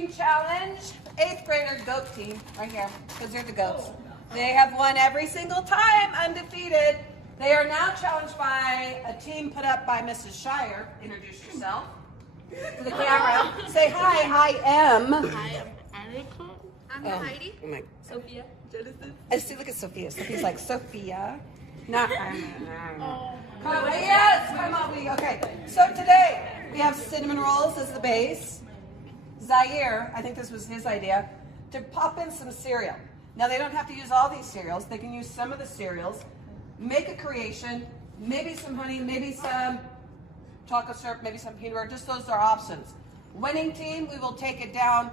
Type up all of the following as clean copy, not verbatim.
coaching challenge. 8th grader goat team, right here, because they're the goats. They have won every single time, undefeated. They are now challenged by a team put up by Mrs. Shire. Introduce yourself to the camera. Say hi, I am. I am Annika. I'm Heidi. Oh my. Sophia. Genesis. I see, look at Sophia. Sophia's like, Sophia. Not Oh. yes, come on, okay. So today, we have cinnamon rolls as the base. Zaire, I think this was his idea, to pop in some cereal. Now, they don't have to use all these cereals. They can use some of the cereals. Make a creation, maybe some honey, maybe some chocolate syrup, maybe some peanut butter. Just those are options. Winning team, we will take it down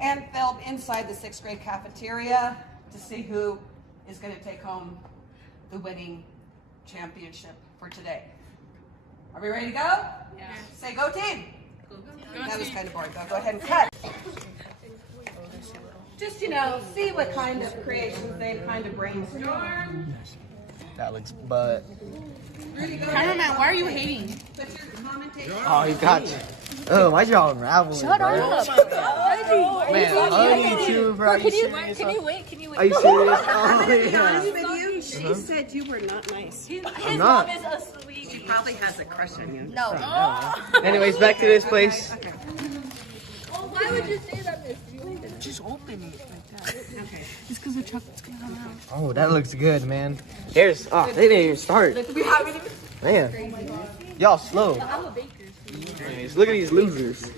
and film inside the 6th grade cafeteria to see who is going to take home the winning championship for today. Are we ready to go? Yeah. Say go team. Go That was team. kind of boring. Go ahead and cut. Just, see what kind of creations they've kind of brainstormed. That looks butt. Cameraman, why are you hating? Put your commentation. Oh, he got you. Oh, why'd y'all unravel me, bro? Man, I love you too, bro. Are you serious? Can you wait? Are you serious? Oh, yeah. With you, she said you were not nice. His I'm not. mom is asleep. She probably has a crush on you. No. Anyways, back to this place. Why would you say that, Miss? Just open it like that. Okay. It's because the chocolate's gonna come out. Oh, that looks good, man. Here's, they didn't even start. Man, y'all slow. I'm a baker. Anyways, look at these losers.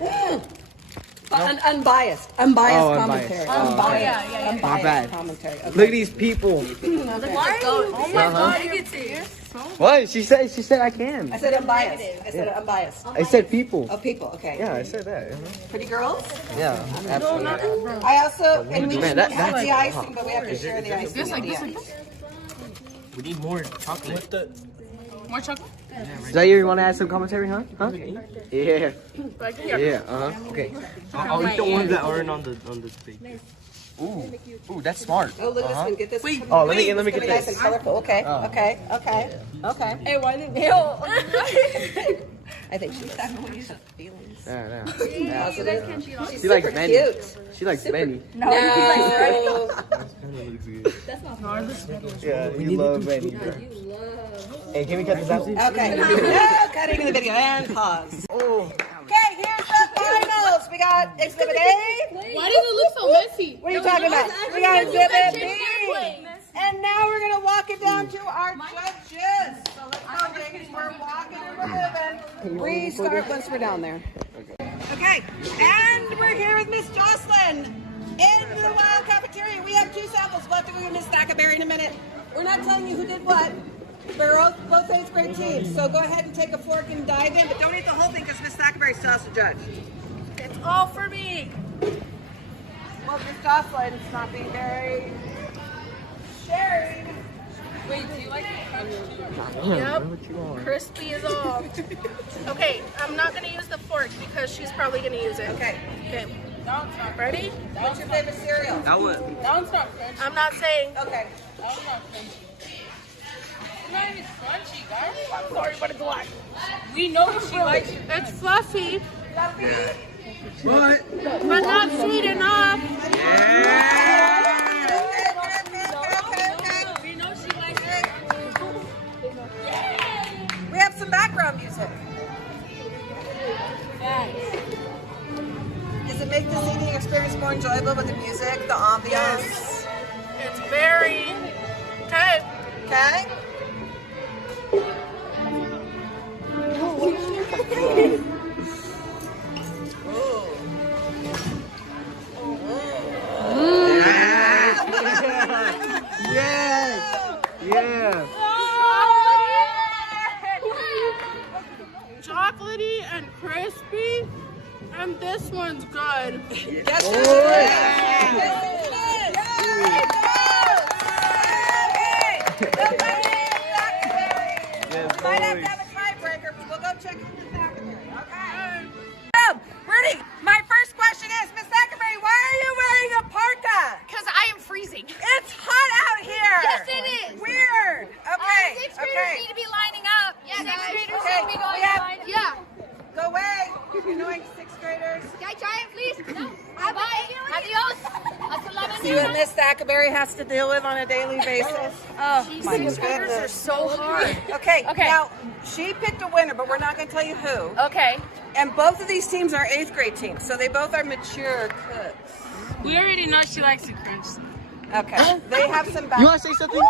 Unbiased Oh, unbiased. commentary. Oh, yeah. Unbiased My bad. commentary. Okay. Look at these people. Why? Oh my God, you can see it. What? She said I can. I said unbiased. I said unbiased. I said people. Oh, people. Okay. Yeah, I said that. Pretty girls. Yeah, absolutely. I also, and we Man, can that- have that's- the icing, but we have to share the icing. Just like at this, the like end. this. We need more chocolate. More chocolate? Zaire, you want to add some commentary, huh? Yeah. Like here. Yeah, okay. I'll eat the ones that aren't on the thing. Ooh, that's smart. Oh, look at this one. Get this. Wait. Oh, let me It's get gonna be nice this. and colorful. Okay. Oh. Okay. Hey, why didn't you? I think she does. Feelings. Yeah. Positive. She She's likes super Benny. cute. She likes Benny. No. Yeah, you love Benny, bro. Hey, can we cut this out? Okay. No cutting the video and pause. Oh. Okay, here's the finals. We got Exhibit A. Why does it look so messy? What are you talking about? We got Exhibit B. And now we're going to walk it down to our judges. So let's go, ladies. We're walking and we're moving. Restart once we're down there. Okay, and we're here with Miss Jocelyn in the Wild Cafeteria. We have 2 samples. We'll have to go with Miss Stackaberry in a minute. We're not telling you who did what. They're both 8th grade teams, so go ahead and take a fork and dive in, but don't eat the whole thing because Miss Stackaberry still has to judge. It's all for me. Well, Miss Jocelyn's not being very sharing. Wait, do you like it? Yep. Crispy is all. Okay, I'm not gonna use the fork because she's probably gonna use it. Okay. Okay. No, it's not. Ready? What's your favorite cereal? That one. That one's not crunchy. I'm not saying. Okay. That one's not crunchy. It's not even crunchy, guys. I'm sorry, but it's like. We know she likes it. It's fluffy, What? but not sweet enough. Okay. We know she likes it. We have some background music. Does it make the eating experience more enjoyable with the music, the ambiance? It's very. Okay. Okay. Yes! Yeah! Chocolatey and crispy, and this one's good. Yes, it might have to have a tiebreaker, but we'll go check it with Thackeray. Okay. Rudy, my first question is, Miss Thackeray, why are you wearing a parka? Because I am freezing. It's hot out here. Yes, it is. Weird. Okay. Sixth graders need to be lining up. Yeah, sixth graders Okay, need to be going we have- line. Yeah. Go away. You annoying 6th graders. Can I try it, please? No. Miss Thackerberry has to deal with on a daily basis. Oh, my These fingers are goodness. so hard. Okay, Okay. now she picked a winner, but we're not going to tell you who. Okay. And both of these teams are 8th grade teams, so they both are mature cooks. We already know she likes to crunch. Okay, they have some You background. want to say something?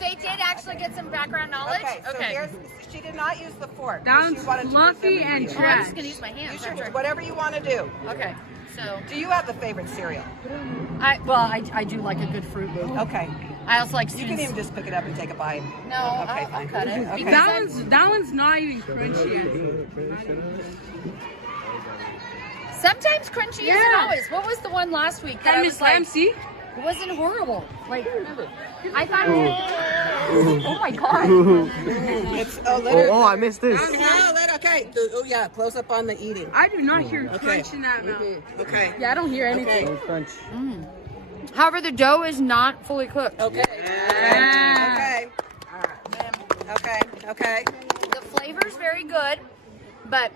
They did actually get some background knowledge? Okay, so here's, she did not use the fork. That She one's wanted to fluffy use them and with you. Oh, I'm trash. just gonna use my hands. Use your, That's right. whatever you want to do. Okay. So Do you have the favorite cereal? I do like a good Fruit Loop. Okay, I also like you students. can even just pick it up and take a bite. No, Okay, I'll fine. cut it. Okay. That one's not even crunchy. Sometimes crunchy isn't always. What was the one last week that I was like? MC? It wasn't horrible. Like, I thought it was, oh my god. It's literally. Oh, I missed this. Okay. Oh yeah, close up on the eating. I do not hear crunch in that mouth. Okay. Yeah, I don't hear anything. No crunch. However, the dough is not fully cooked. Okay. Yeah. Okay. Okay. Okay. The flavor's very good, but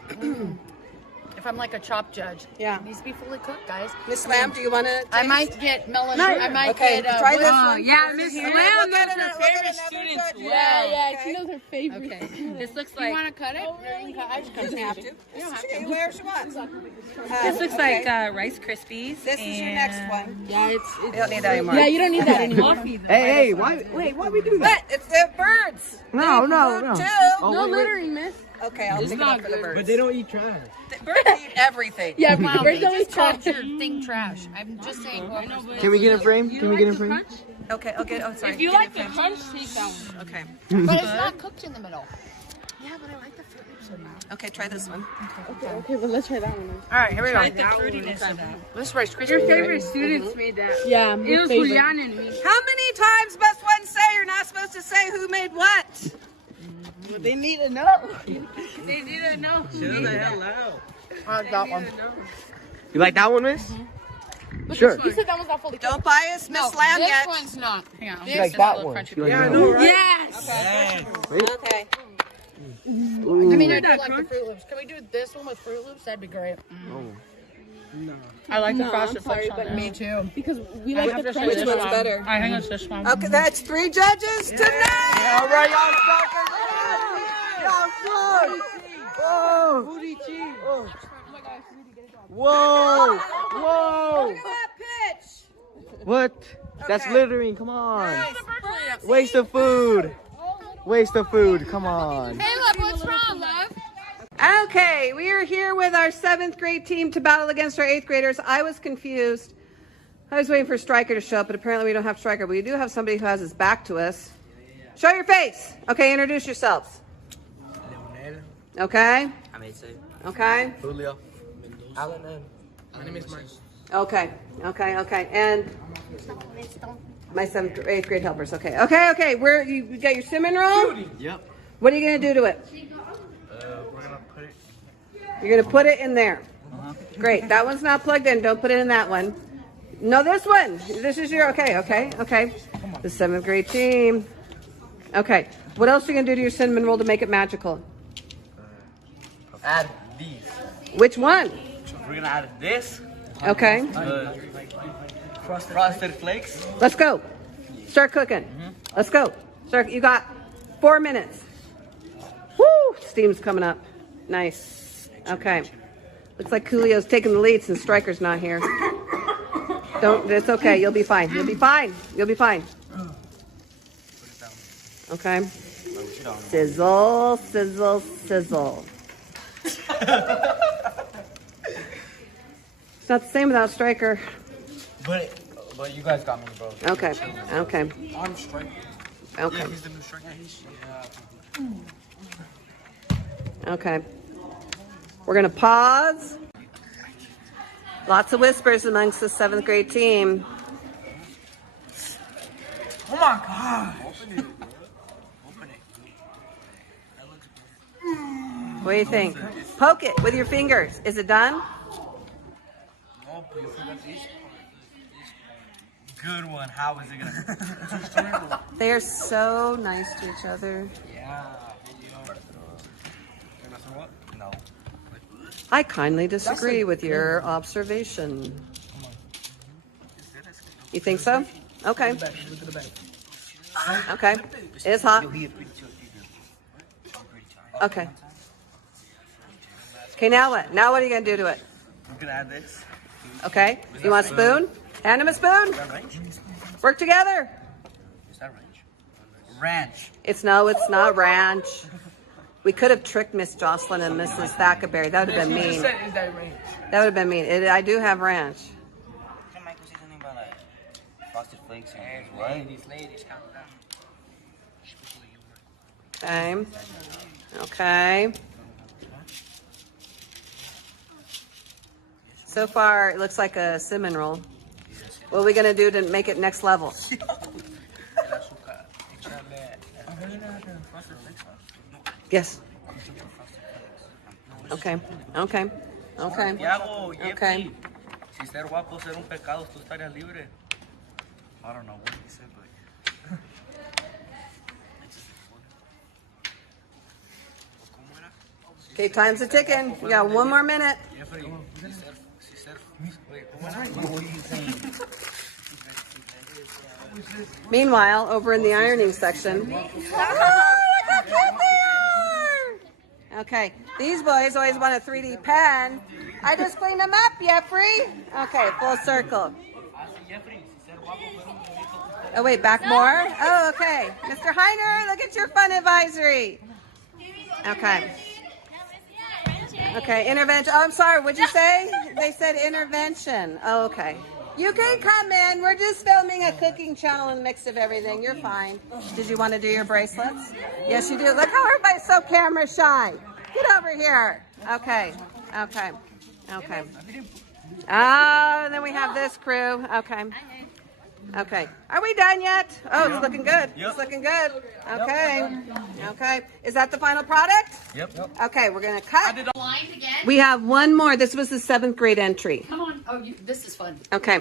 if I'm like a chop judge, Yeah. it needs to be fully cooked, guys. Miss Lamb, do you want to? I might get melon. I might Okay, get. try this Oh, one. yeah, first. Miss Here, Lamb look at knows her look at favorite another students judge. well. Okay. knows her favorite. Okay. This looks You like want to cut it? I just She doesn't have to. She can wear she wants. this looks like Rice Krispies. This is your next one. Yeah, You don't need that anymore. yeah, you don't need that anymore. Hey, why we do that? But it's the birds. No, They no, food no. Too. Oh, No wait, wait. littering, miss. Okay, I'll pick it up for the birds. But they don't eat trash. The birds eat everything. Yeah, Wow, birds they always just called trash. your thing trash. I'm just saying. Can we get in frame? Can we get in frame? Crunch? Okay, okay. Oh, sorry. If you Give like me the a crunch, take that one. Okay. But it's not cooked in the middle. Yeah, but I like the Fruit Loops in that. Okay, try this one. Okay, well, let's try that one. All right, here we go. The fruitiness of that. This Rice Krispies. Your favorite students made that. Yeah, it was Julian and me. How many times must one say you're not supposed to say who made what? They need to know. They didn't know. Chill the hell out. I like that one. You like that one, miss? Sure. You said that one's not fully cooked. Don't bias Miss Lamb this yet. one's not. Hang on. You like that one? You like that one? right? Yes. Okay. I mean, I do that like the crunch? Fruit Loops. Can we do this one with Fruit Loops? That'd be great. I like The frosted flakes on there. Me too. Because we like the crunch. Which one's better? I think it's this one. Okay, that's 3 judges tonight. All right, y'all suckers. Y'all suck. Whoa. Whoa. Whoa. Look at that pitch. What? That's Okay. littering. Come on. Waste of food. Waste of food. Come on. Hey, love, what's wrong, love? Okay, we are here with our 7th grade team to battle against our 8th graders. I was confused. I was waiting for Stryker to show up, but apparently we don't have Stryker. But we do have somebody who has his back to us. Show your face. Okay, introduce yourselves. Okay. Okay. Julio. Alan, my name is Mark. Okay. Okay. And my 7th, 8th grade helpers. Okay. Okay. Where you got your cinnamon roll? Yep. What are you gonna do to it? We're gonna put it. You're gonna put it in there. Great. That one's not plugged in. Don't put it in that one. No, this one. This is your okay. The 7th grade team. Okay. What else are you gonna do to your cinnamon roll to make it magical? Add these. Which one? We're gonna add this. Okay. Frosted flakes. Let's go. Start cooking. Let's go. Start. You got 4 minutes. Woo! Steam's coming up. Nice. Okay. Looks like Coolio's taking the lead since Stryker's not here. Don't. It's okay. You'll be fine. You'll be fine. You'll be fine. Okay. Sizzle, sizzle, sizzle. It's not the same without Stryker. But you guys got me, bro. Okay. Okay. I'm Striker. Okay. He's the new Striker. Okay. We're going to pause. Lots of whispers amongst the 7th grade team. Oh my god. What do you think? Poke it with your fingers. Is it done? Good one. How is it gonna? They are so nice to each other. Yeah. No. I kindly disagree with your observation. You think so? Okay. Okay. It's hot. Okay. Okay, now what? Now what are you going to do to it? I'm gonna add this. Okay. You want a spoon? Hand him a spoon. Work together. Is that ranch? It's not ranch. We could have tricked Miss Jocelyn and Mrs. Thackerberry. That would have been mean. Is that ranch? That would have been mean. I do have ranch. Can Michael say something about like Frosted Flakes and what? Ladies, calm down. Okay. Okay. So far, it looks like a cinnamon roll. What are we going to do to make it next level? Yes. Okay. Okay. Okay. Yago, Okay. Si ser guapo ser un pecado, tú estarías libre. I don't know what he said, but. Okay, time's a ticking. You got 1 more minute. Jeffrey, Meanwhile, over in the ironing section. Okay, these boys always want a 3D pen. I just cleaned them up, Jeffrey. Okay, full circle. Oh wait, back more? Oh, okay. Mr. Heiner, look at your fun advisory. Okay. Okay, intervention. Oh, I'm sorry, what'd you say? They said intervention. Oh, okay. You can come in. We're just filming a cooking channel in the mix of everything. You're fine. Did you want to do your bracelets? Yes, you do. Look how everybody's so camera shy. Get over here. Okay. Okay. Okay. Oh, and then we have this crew. Okay. Okay. Are we done yet? Oh, it's looking good. It's looking good. Okay. Okay. Is that the final product? Yep. Okay, we're going to cut. Blind again? We have one more. This was the 7th grade entry. Come on. Oh, this is fun. Okay.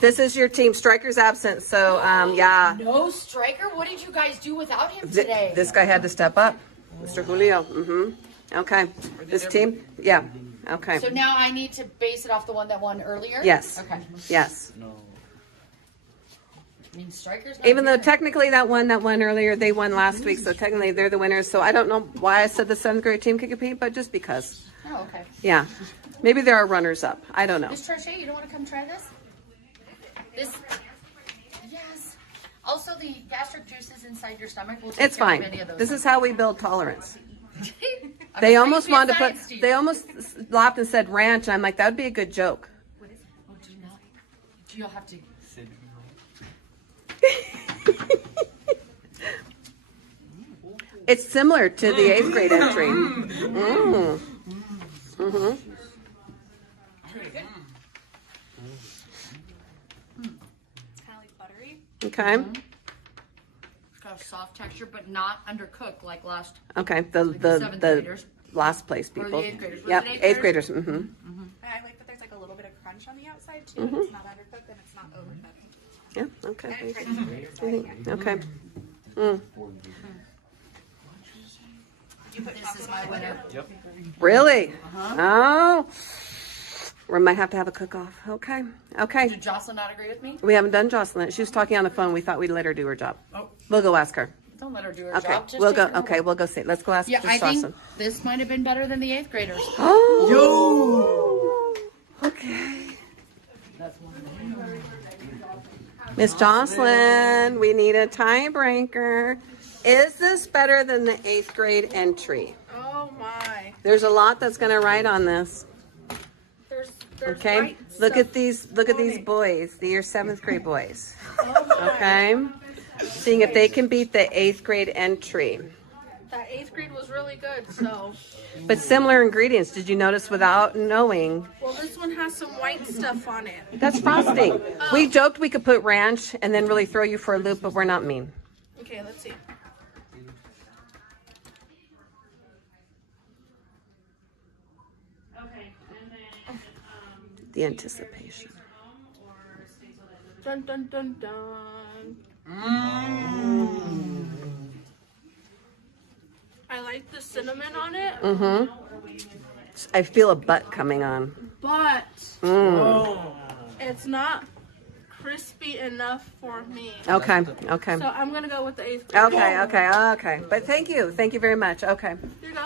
This is your team. Striker's absent, so yeah. No striker? What did you guys do without him today? This guy had to step up. Mr. Julio. Mm-hmm. Okay. This team? Yeah. Okay. So now I need to base it off the one that won earlier? Yes. Okay. Yes. I mean, strikers. Even though technically that one earlier, they won last week, so technically they're the winners. So I don't know why I said the 7th grade team could compete, but just because. Oh, okay. Yeah. Maybe there are runners up. I don't know. Miss Trochet, you don't want to come try this? Yes. Also, the gastric juices inside your stomach will take It's care of fine. any of those. This is how we build tolerance. I'm They trying almost to be a wanted to science put, teacher. they almost laughed and said ranch, and I'm like, that would be a good joke. What is it? Oh, do you not? Do you have to? It's similar to the 8th grade entry. Mm. Mm-hmm. It's kind of like buttery. Okay. It's got a soft texture, but not undercooked like last. Okay. the 7th The graders. last place Or the people. 8th graders. Was Yep. it 8th graders. Mm-hmm. I like that there's like a little bit of crunch on the outside too. It's not undercooked and it's not overcooked. Yeah. Okay. Okay. Mm. This is my winner. Really? Oh. We might have to have a cook-off. Okay. Okay. Did Jocelyn not agree with me? We haven't done Jocelyn. She was talking on the phone. We thought we'd let her do her job. We'll go ask her. Don't let her do her Okay. job. Just We'll take go. her home. Okay. We'll go see. Let's go ask Yeah, I Jocelyn. think this might have been better than the 8th graders. Oh. Yo. Okay. Miss Jocelyn, we need a tiebreaker. Is this better than the 8th grade entry? Oh my. There's a lot that's going to write on this. There's Okay. white Look stuff at these. Look at on these it. boys. They're 7th grade boys. Oh my. Okay. Seeing if they can beat the 8th grade entry. That 8th grade was really good, so. But similar ingredients. Did you notice without knowing? Well, this one has some white stuff on it. That's frosting. We joked we could put ranch and then really throw you for a loop, but we're not mean. Okay, let's see. The anticipation. Dun dun dun dun. I like the cinnamon on it, Mm-hmm. I feel a butt coming on. but Mm. it's not crispy enough for me. Okay, okay. So I'm gonna go with the 8th grade. Okay. But thank you very much. Okay. Here you go.